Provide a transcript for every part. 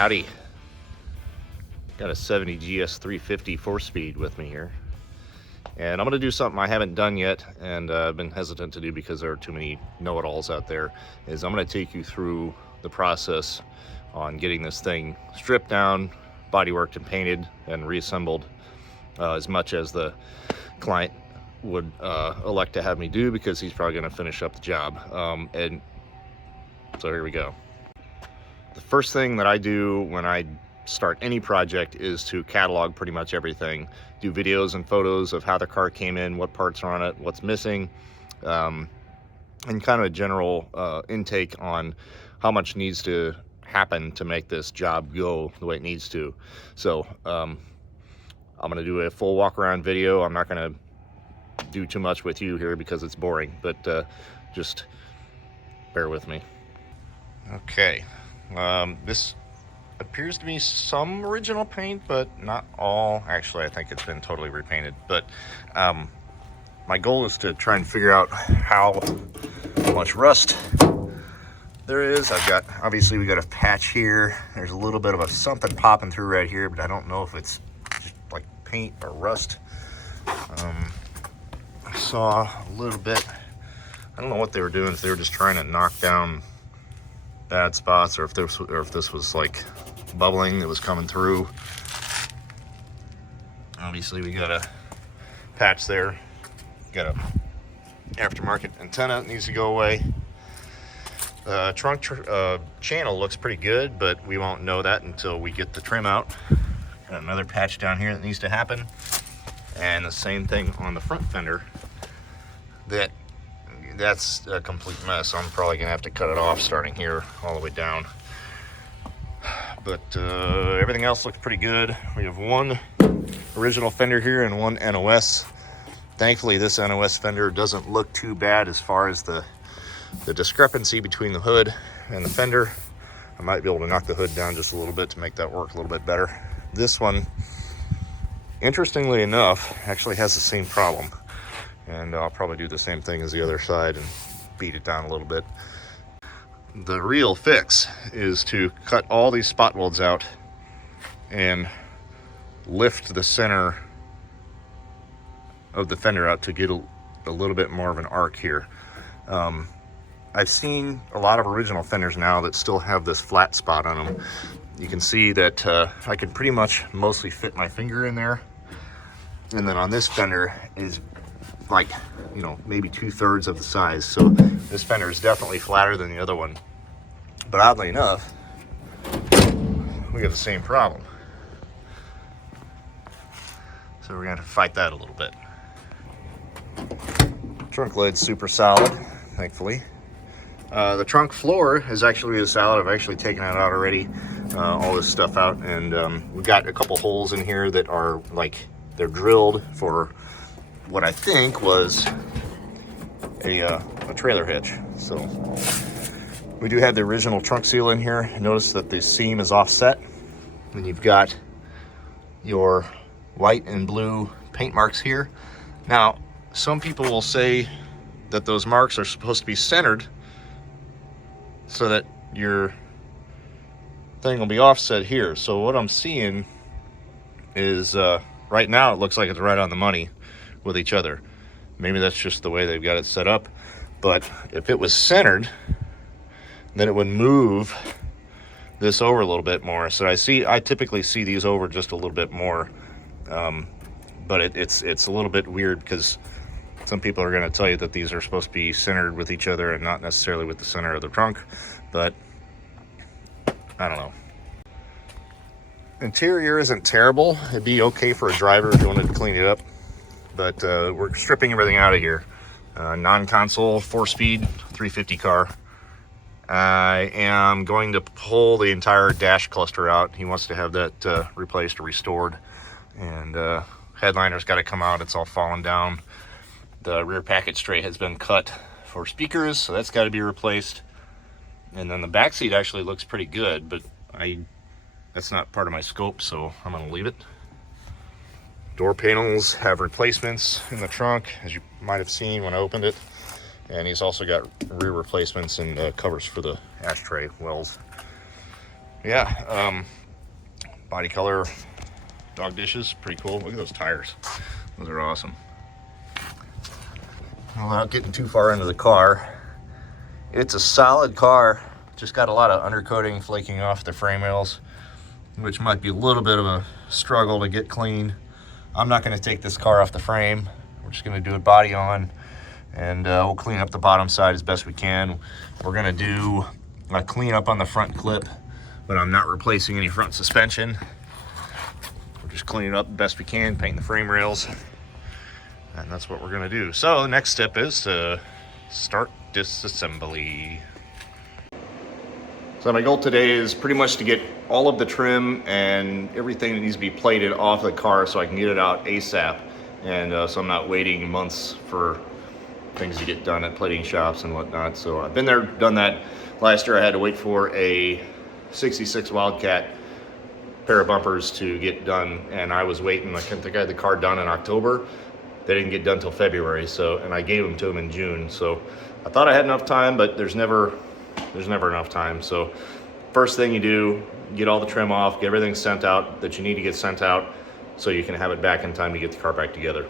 Howdy. Got a 70 GS350 4-speed with me here. And I'm going to do something I haven't done yet, and I've been hesitant to do because there are too many know-it-alls out there, is I'm going to take you through the process on getting this thing stripped down, bodyworked and painted and reassembled as much as the client would elect to have me do, because he's probably going to finish up the job. And so here we go. The first thing that I do when I start any project is to catalog pretty much everything, do videos and photos of how the car came in, what parts are on it, what's missing, and kind of a general intake on how much needs to happen to make this job go the way it needs to. So I'm going to do a full walk around video. I'm not going to do too much with you here because it's boring, but just bear with me. Okay, this appears to be some original paint, but not all. Actually, I think it's been totally repainted, but my goal is to try and figure out how much rust there is. Obviously we got a patch here. There's a little bit of something popping through right here, but I don't know if it's just like paint or rust. I saw a little bit, I don't know what they were doing, if they were just trying to knock down bad spots, or if this was like bubbling that was coming through. Obviously we got a patch there, got a aftermarket antenna that needs to go away. Trunk channel looks pretty good, but we won't know that until we get the trim out. Got another patch down here that needs to happen, and the same thing on the front fender. That's a complete mess. I'm probably gonna have to cut it off starting here all the way down. But everything else looks pretty good. We have one original fender here and one NOS. Thankfully, this NOS fender doesn't look too bad as far as the discrepancy between the hood and the fender. I might be able to knock the hood down just a little bit to make that work a little bit better. This one, interestingly enough, actually has the same problem. And I'll probably do the same thing as the other side and beat it down a little bit. The real fix is to cut all these spot welds out and lift the center of the fender out to get a little bit more of an arc here. I've seen a lot of original fenders now that still have this flat spot on them. You can see that I can pretty much mostly fit my finger in there. And then on this fender is like, you know, maybe 2/3 of the size. So this fender is definitely flatter than the other one. But oddly enough, we have the same problem. So we're gonna have to fight that a little bit. Trunk lid's super solid, thankfully. The trunk floor is actually really solid. I've actually taken it out already, all this stuff out, and we've got a couple holes in here that are like, they're drilled for what I think was a trailer hitch. So we do have the original trunk seal in here. Notice that the seam is offset, and you've got your white and blue paint marks here. Now, some people will say that those marks are supposed to be centered so that your thing will be offset here. So what I'm seeing is right now it looks like it's right on the money with each other. Maybe that's just the way they've got it set up, but if it was centered, then it would move this over a little bit more. So I typically see these over just a little bit more, but it's a little bit weird because some people are going to tell you that these are supposed to be centered with each other and not necessarily with the center of the trunk, but I don't know. Interior isn't terrible. It'd be okay for a driver if you wanted to clean it up, but we're stripping everything out of here. Non-console, 4-speed, 350 car. I am going to pull the entire dash cluster out. He wants to have that replaced or restored, and headliner's got to come out. It's all fallen down. The rear package tray has been cut for speakers, so that's got to be replaced. And then the back seat actually looks pretty good, but that's not part of my scope, so I'm going to leave it. Door panels have replacements in the trunk, as you might have seen when I opened it. And he's also got rear replacements and covers for the ashtray wells. Yeah, body color dog dishes, pretty cool. Look at those tires. Those are awesome. Without getting too far into the car, it's a solid car. Just got a lot of undercoating flaking off the frame rails, which might be a little bit of a struggle to get clean. I'm not going to take this car off the frame. We're just going to do it body on, and we'll clean up the bottom side as best we can. We're going to do a clean up on the front clip, but I'm not replacing any front suspension. We're just cleaning up the best we can, painting the frame rails, and that's what we're going to do. So the next step is to start disassembly. So my goal today is pretty much to get all of the trim and everything that needs to be plated off the car so I can get it out ASAP. And so I'm not waiting months for things to get done at plating shops and whatnot. So I've been there, done that. Last year I had to wait for a 66 Wildcat pair of bumpers to get done, and I was waiting. I think I had the car done in October. They didn't get done till February, and I gave them to them in June. So I thought I had enough time, but there's never enough time. So first thing you do, get all the trim off, get everything sent out that you need to get sent out so you can have it back in time to get the car back together.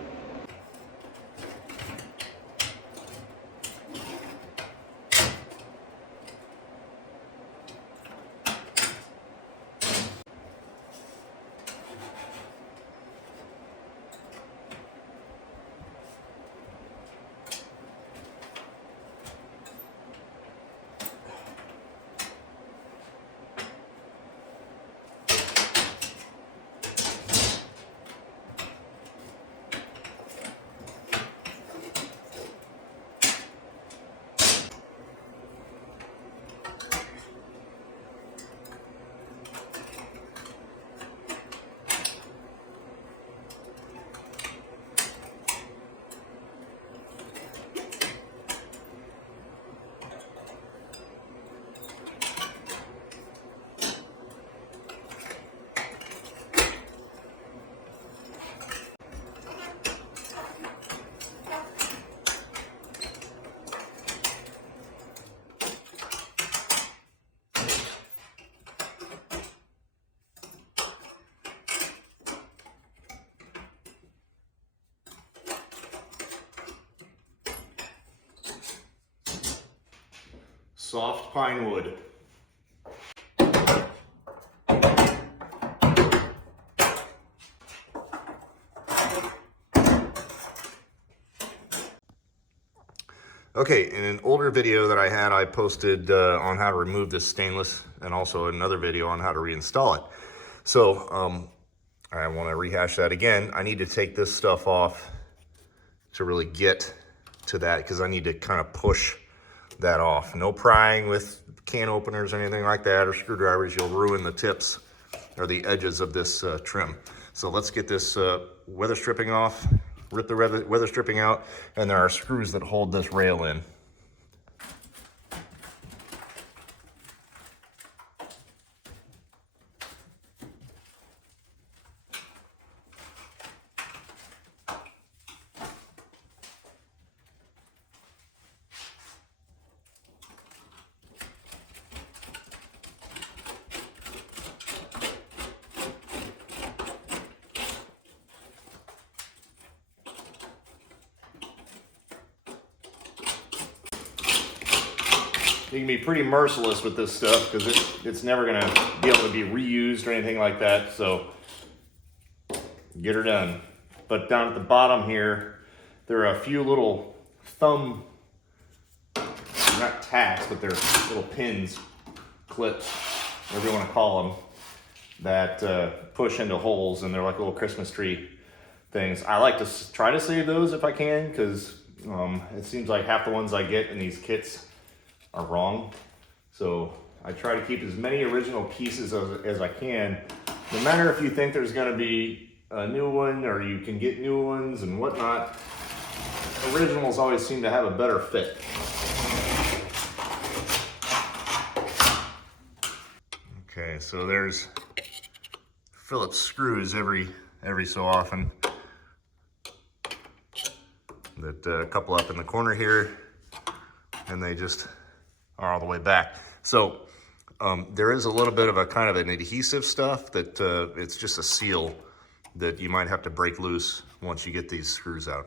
Soft pine wood. Okay, in an older video that I had, I posted on how to remove this stainless, and also another video on how to reinstall it. So I want to rehash that again. I need to take this stuff off to really get to that, because I need to kind of push that off. No prying with can openers or anything like that, or screwdrivers. You'll ruin the tips or the edges of this trim. So let's get this weather stripping off, rip the weather stripping out, and there are screws that hold this rail in. You can be pretty merciless with this stuff because it's never going to be able to be reused or anything like that. So get her done. But down at the bottom here, there are a few little thumb, not tacks, but they're little pins, clips, whatever you want to call them, that push into holes, and they're like little Christmas tree things. I like to try to save those if I can, because it seems like half the ones I get in these kits are wrong. So I try to keep as many original pieces as I can. No matter if you think there's going to be a new one or you can get new ones and whatnot, originals always seem to have a better fit. Okay, so there's Phillips screws every so often. That a couple up in the corner here, and they just are all the way back. So There is a little bit of a kind of an adhesive stuff that it's just a seal that you might have to break loose once you get these screws out.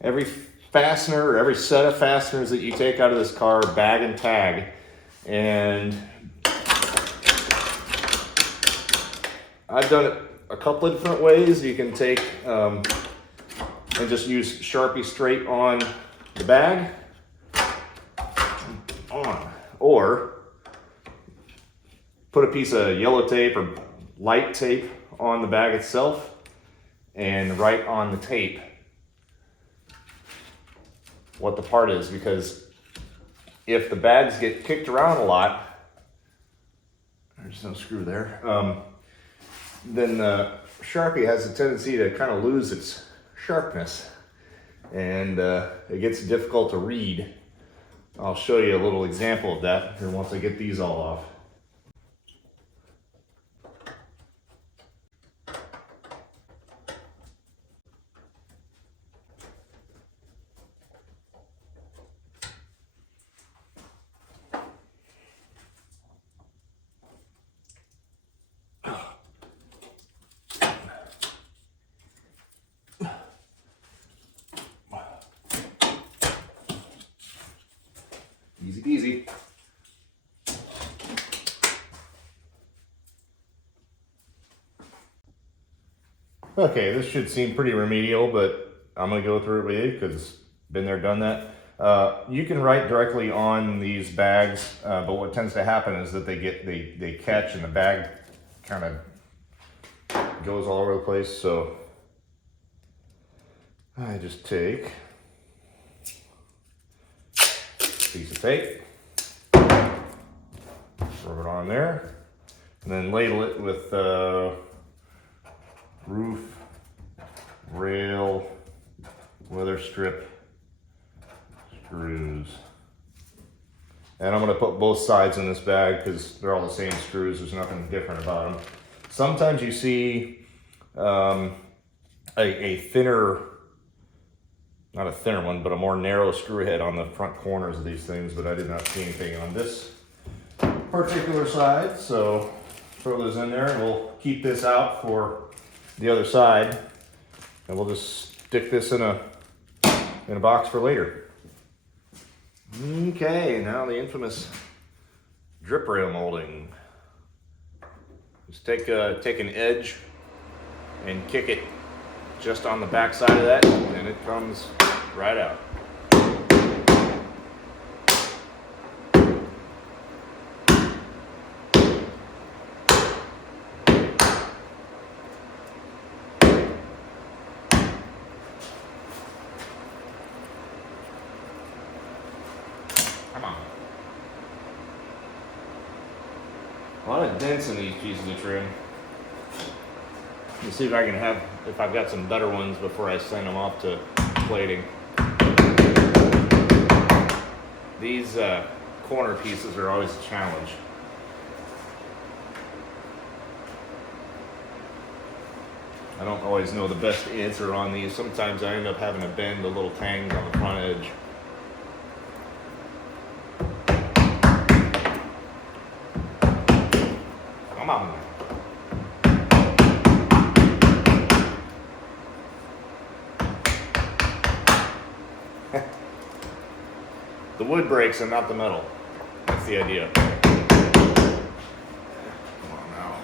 Every fastener or every set of fasteners that you take out of this car, bag and tag. And I've done it a couple of different ways. You can take and just use Sharpie straight on the bag, or put a piece of yellow tape or light tape on the bag itself and write on the tape what the part is, because if the bags get kicked around a lot, there's no screw there, then Sharpie has a tendency to kind of lose its sharpness, and it gets difficult to read. I'll show you a little example of that here once I get these all off. Easy peasy. Okay, this should seem pretty remedial, but I'm going to go through it with you because been there, done that. You can write directly on these bags, but what tends to happen is that they catch and the bag kind of goes all over the place. So I just take piece of tape, rub it on there, and then ladle it with roof, rail, weather strip screws. And I'm going to put both sides in this bag because they're all the same screws. There's nothing different about them. Sometimes you see a thinner, not a thinner one, but a more narrow screw head on the front corners of these things, but I did not see anything on this particular side, so throw those in there, and we'll keep this out for the other side, and we'll just stick this in a box for later. Okay, now the infamous drip rail molding. Just take an edge and kick it just on the back side of that, and it comes right out. Come on. A lot of dents in these pieces of trim. Let me see if I can if I've got some better ones before I send them off to plating. These corner pieces are always a challenge. I don't always know the best answer on these. Sometimes I end up having to bend the little tangs on the front edge. Come on. The wood breaks and not the metal. That's the idea. Come on now.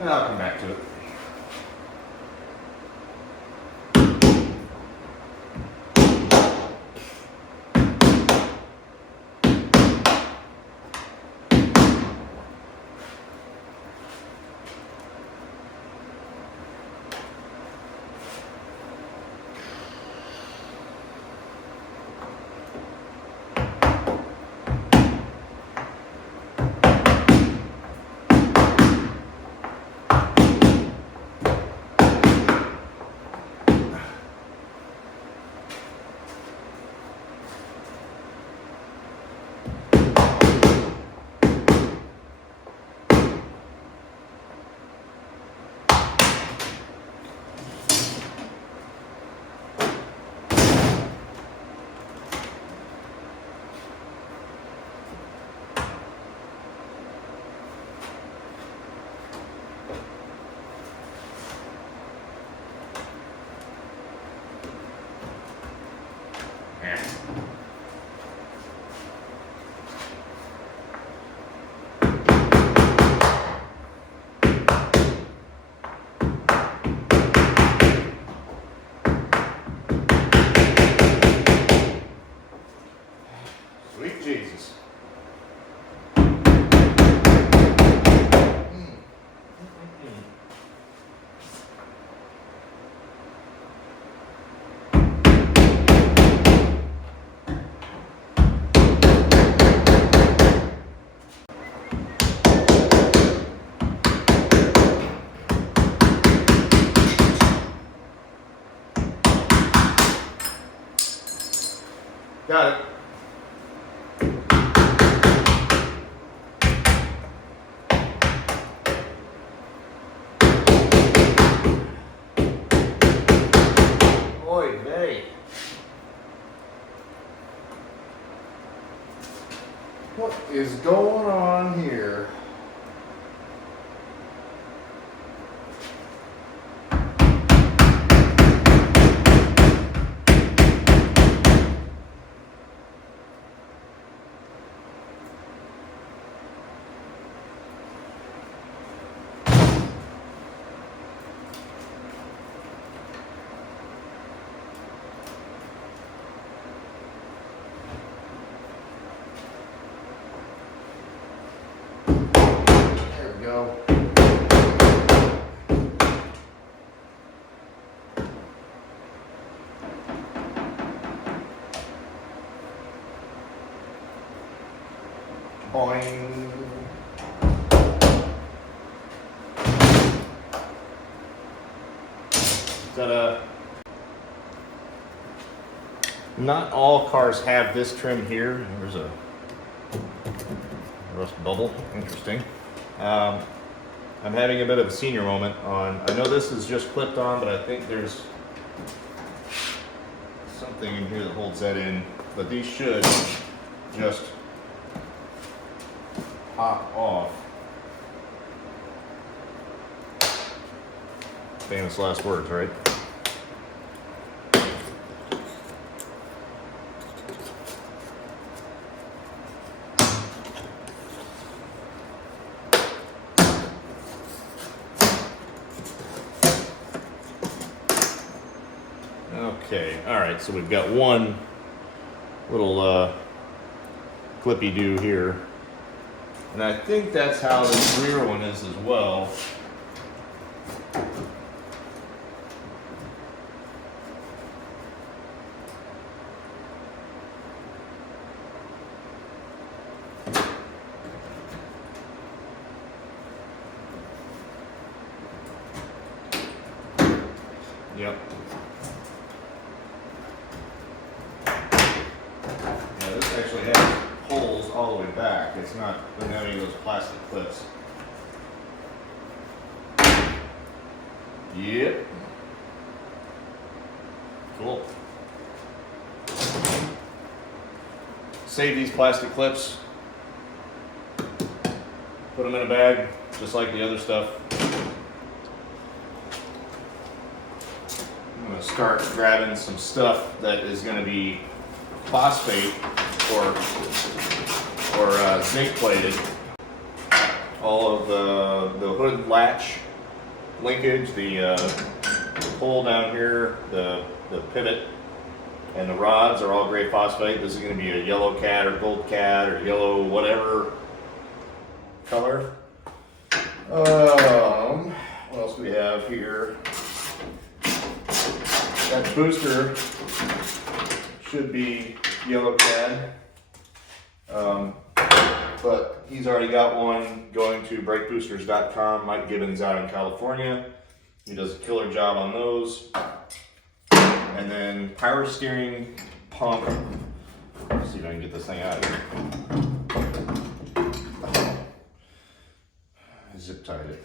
And I'll come back to it. Got it. Oy vey. What is going on here? Go. Boing. Ta-da. Not all cars have this trim here. There's a rust bubble. Interesting. I'm having a bit of a senior moment on, I know this is just clipped on, but I think there's something in here that holds that in, but these should just pop off. Famous last words, right? Okay, all right, so we've got one little clippy-do here. And I think that's how this rear one is as well. Yep. Yeah, this actually has holes all the way back. It's not, doesn't have any of those plastic clips. Yep. Cool. Save these plastic clips. Put them in a bag, just like the other stuff. I'm going to start grabbing some stuff that is going to be phosphate or zinc plated. All of the hood latch linkage, the hole down here, the pivot, and the rods are all gray phosphate. This is going to be a yellow cat or gold cat or yellow whatever color. What else do we have here? That booster should be yellow cad, but he's already got one going to brakeboosters.com. Mike Gibbons out in California. He does a killer job on those. And then power steering pump. Let's see if I can get this thing out of here. Oh. Zip tied it.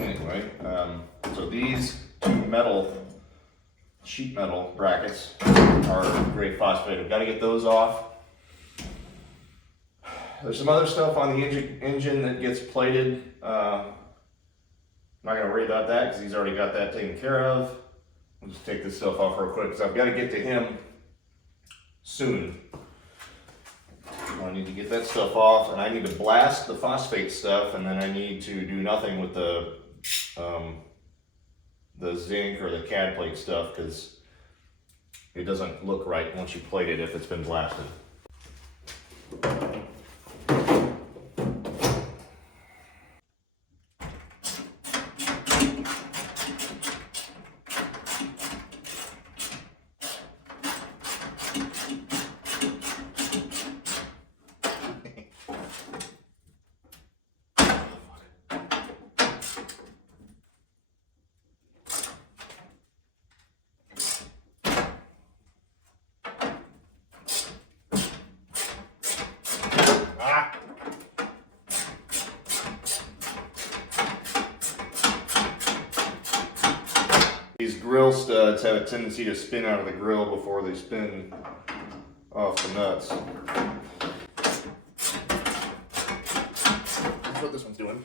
Anyway, so these two sheet metal brackets are gray phosphate. I've got to get those off. There's some other stuff on the engine that gets plated. I'm not going to worry about that because he's already got that taken care of. I'll just take this stuff off real quick because I've got to get to him soon. I need to get that stuff off, and I need to blast the phosphate stuff, and then I need to do nothing with the zinc or the CAD plate stuff because it doesn't look right once you plate it if it's been blasted. a tendency to spin out of the grill before they spin off the nuts. That's what this one's doing.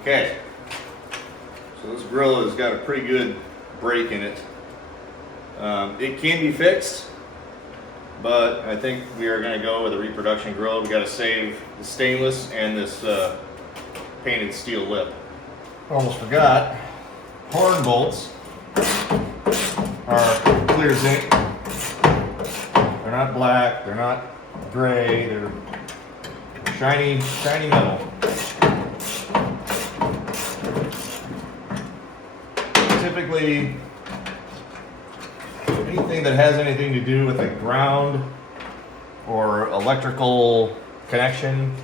Okay, so this grill has got a pretty good break in it. It can be fixed, but I think we are going to go with a reproduction grill. We got to save the stainless and this painted steel lip. Almost forgot, horn bolts are clear zinc. They're not black, they're not gray, they're shiny metal. Typically, anything that has anything to do with a ground or electrical connection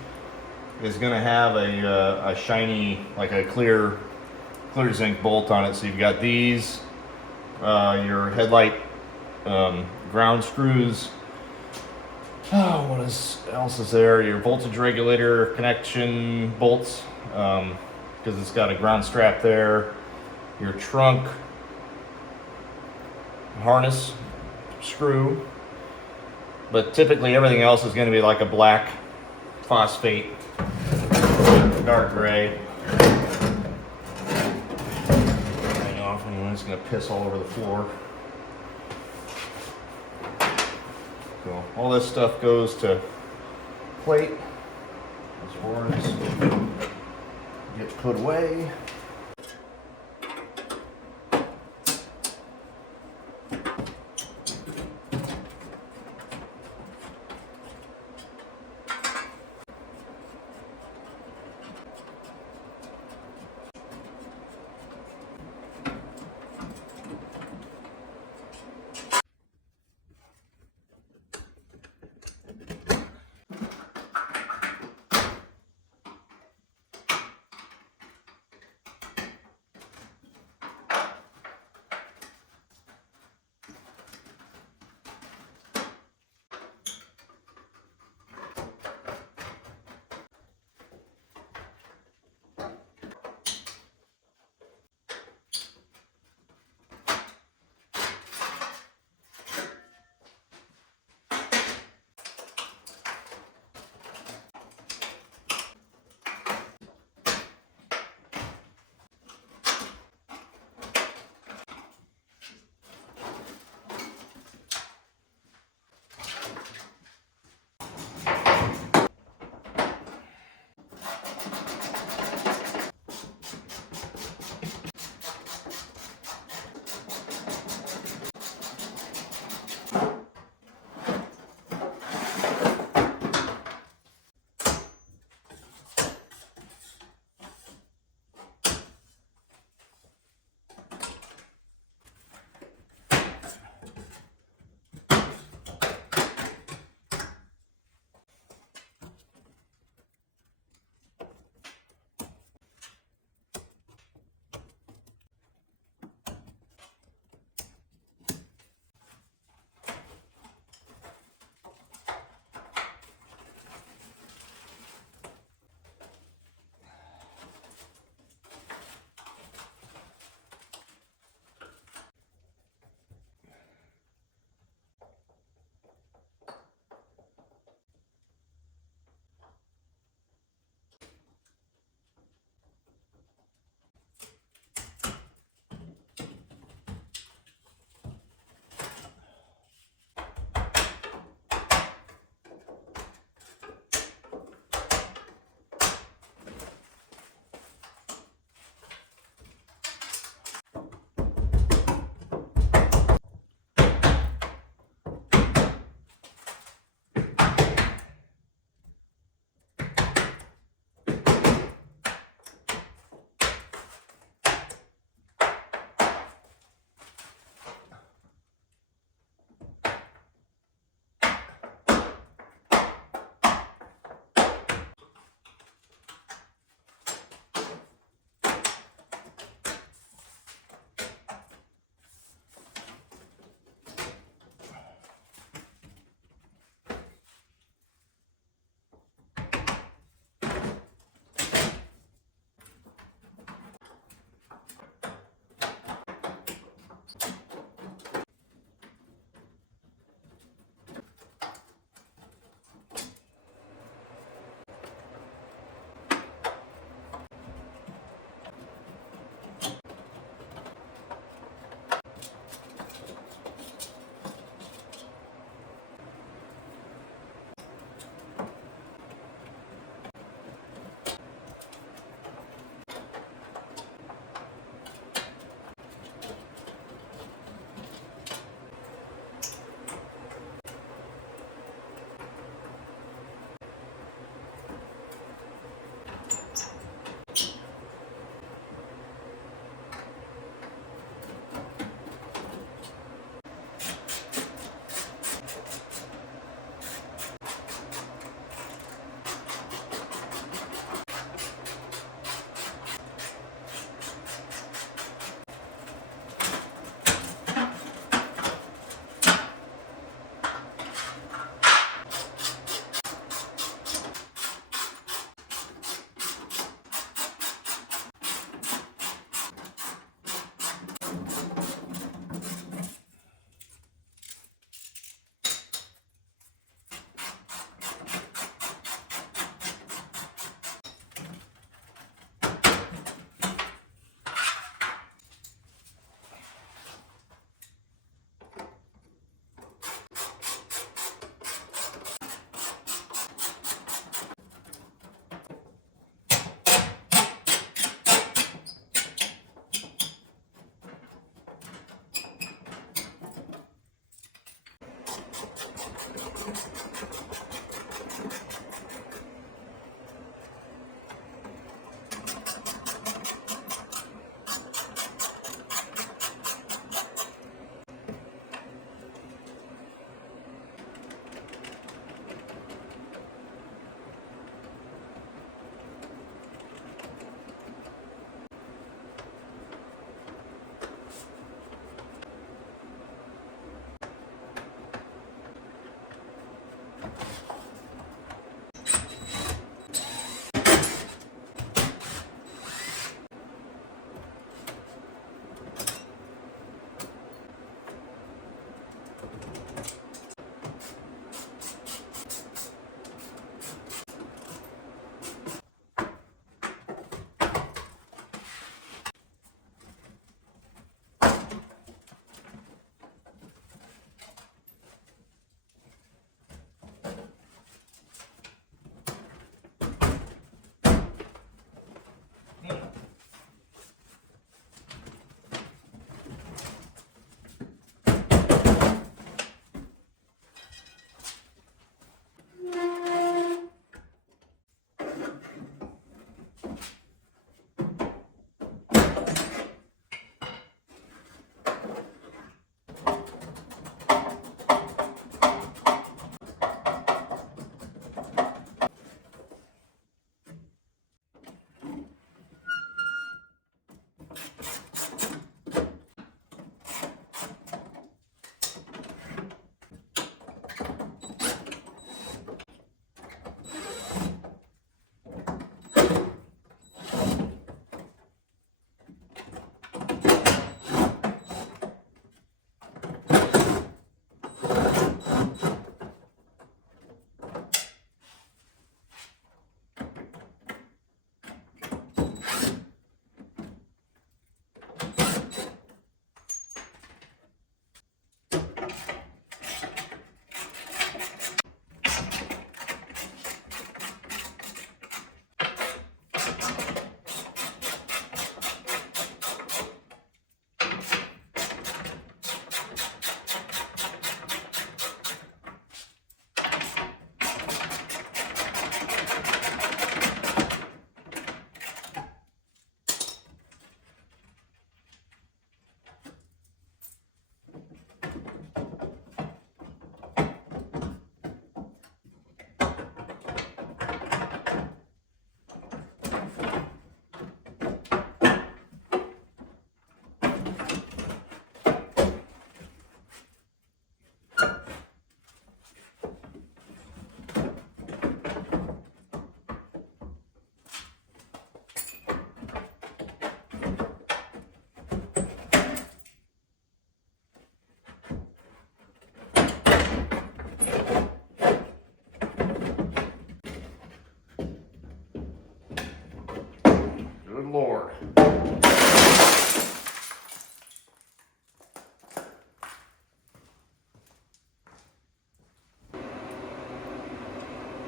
is going to have a shiny, like a clear zinc bolt on it. So you've got these, your headlight ground screws. Oh, what else is there? Your voltage regulator connection bolts, because it's got a ground strap there. Your trunk harness screw, but typically everything else is going to be like a black phosphate, dark gray. Hang off, and it's going to piss all over the floor. So all this stuff goes to plate. Those horns get put away.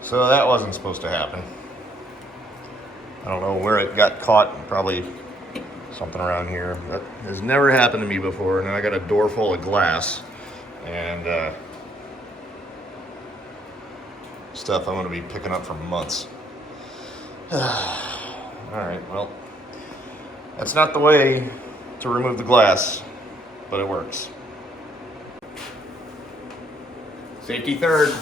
So that wasn't supposed to happen. I don't know where it got caught, probably something around here. That has never happened to me before. Now I got a door full of glass and stuff I'm going to be picking up for months. Alright, well, that's not the way to remove the glass, but it works. Safety third.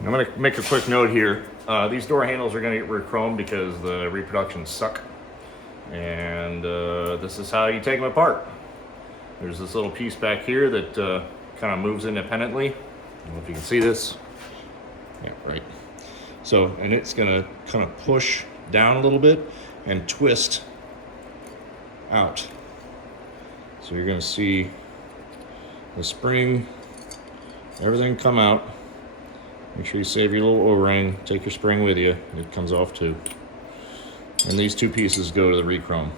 I'm going to make a quick note here. These door handles are going to get re-chromed because the reproductions suck. And this is how you take them apart. There's this little piece back here that kind of moves independently. I don't know if you can see this. Yeah, right. So, and it's going to kind of push down a little bit and twist out. So you're going to see the spring, everything come out. Make sure you save your little O-ring, take your spring with you, it comes off too. And these two pieces go to the re-chrome.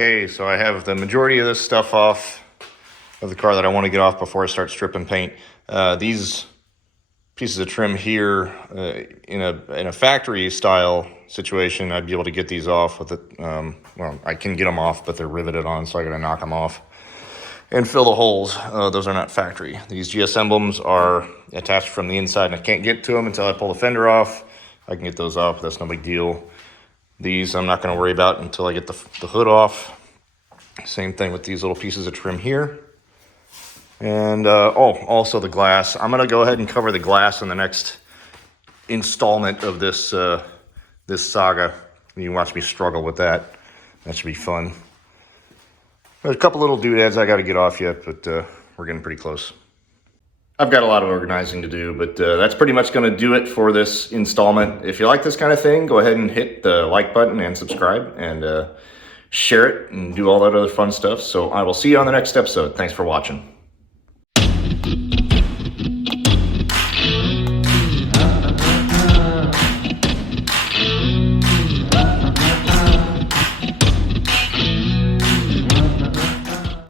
Okay, so I have the majority of this stuff off of the car that I want to get off before I start stripping paint. These pieces of trim here, in a factory style situation, I'd be able to get these off with it. Well, I can get them off, but they're riveted on, so I got to knock them off and fill the holes. Those are not factory. These GS emblems are attached from the inside, and I can't get to them until I pull the fender off. I can get those off, but that's no big deal. These I'm not going to worry about until I get the hood off. Same thing with these little pieces of trim here. And also the glass. I'm going to go ahead and cover the glass in the next installment of this this saga. You can watch me struggle with that. That should be fun. There's a couple little doodads I got to get off yet, but we're getting pretty close. I've got a lot of organizing to do, but that's pretty much going to do it for this installment. If you like this kind of thing, go ahead and hit the like button and subscribe and share it and do all that other fun stuff. So I will see you on the next episode. Thanks for watching.